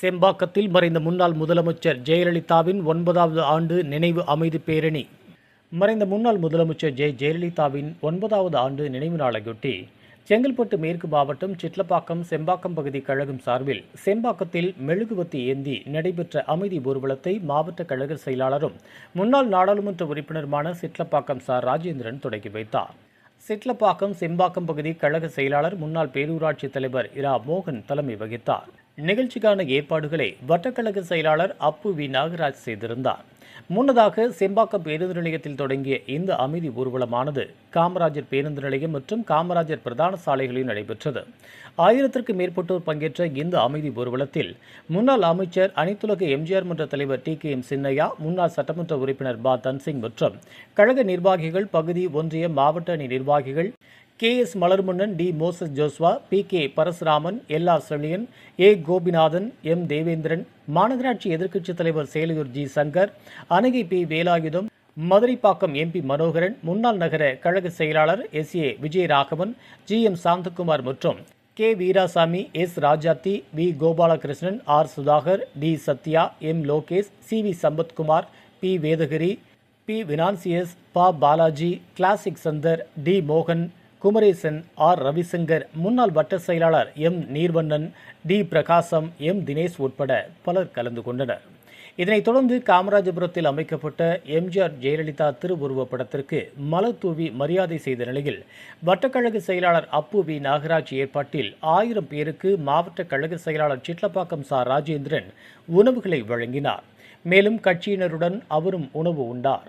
செம்பாக்கத்தில் மறைந்த முன்னாள் முதலமைச்சர் ஜெயலலிதாவின் ஒன்பதாவது ஆண்டு நினைவு அமைதி பேரணி. மறைந்த முன்னாள் முதலமைச்சர் ஜெய ஜெயலலிதாவின் ஒன்பதாவது ஆண்டு நினைவு நாளையொட்டி செங்கல்பட்டு மேற்கு மாவட்டம் சிட்லப்பாக்கம் செம்பாக்கம் பகுதி கழகம் சார்பில் செம்பாக்கத்தில் மெழுகுவத்தி ஏந்தி நடைபெற்ற அமைதி ஊர்வலத்தை மாவட்ட கழக செயலாளரும் முன்னாள் நாடாளுமன்ற உறுப்பினருமான சிட்லப்பாக்கம் சார் ராஜேந்திரன் தொடங்கி வைத்தார். சிட்லப்பாக்கம் செம்பாக்கம் பகுதி கழக செயலாளர் முன்னாள் பேரூராட்சி தலைவர் இரா. மோகன் தலைமை வகித்தார். நிகழ்ச்சிக்கான ஏற்பாடுகளை வட்டக்கழக செயலாளர் அப்பு வி நாகராஜ் செய்திருந்தார். முன்னதாக செம்பாக்கம் பேருந்து நிலையத்தில் தொடங்கிய இந்த அமைதி ஊர்வலமானது காமராஜர் பேருந்து நிலையம் மற்றும் காமராஜர் பிரதான சாலைகளில் நடைபெற்றது. ஆயிரத்திற்கு மேற்பட்டோர் பங்கேற்ற இந்த அமைதி ஊர்வலத்தில் முன்னாள் அமைச்சர் அனைத்துலக எம்ஜிஆர் மன்ற தலைவர் டி கே எம் சின்னையா முன்னாள் சட்டமன்ற உறுப்பினர் பா தன்சிங் மற்றும் கழக நிர்வாகிகள் பகுதி ஒன்றிய மாவட்ட அணி நிர்வாகிகள் K S Malarmunnan T Moses Joshua P K Parasuraman L R Sezhiyan A Gopinathan M Devendran மாநகராட்சி எதிர்க்கட்சித் தலைவர் Selaiyur G Shankar Anakai P Velayutham Maduraipakkam MP Manoharan முன்னாள் நகர கழக செயலாளர் S A Vijayaraghavan G M Santhakumar மற்றும் K Veerasamy S Rajathi V Gopalakrishnan R Sudhakar T Sathya M Lokesh C V Sampathkumar P Vedagiri P வினான்சியஸ் பா Balaji classic Chandar D மோகன் Kumaresan R Ravishankar முன்னாள் வட்ட செயலாளர் M Neervannan T Prakasam M Dinesh உட்பட பலர் கலந்து கொண்டனர். இதனைத் தொடர்ந்து காமராஜபுரத்தில் அமைக்கப்பட்ட எம்ஜிஆர் ஜெயலலிதா திருவுருவப் படத்திற்கு மலர் தூவி மரியாதை செய்த நிலையில் வட்டக்கழக செயலாளர் அப்பு வி நாகராஜ் ஏற்பாட்டில் ஆயிரம் பேருக்கு மாவட்ட கழக செயலாளர் சிட்லப்பாக்கம் சா ராஜேந்திரன் உணவுகளை வழங்கினார். மேலும் கட்சியினருடன் அவரும் உணவு உண்டார்.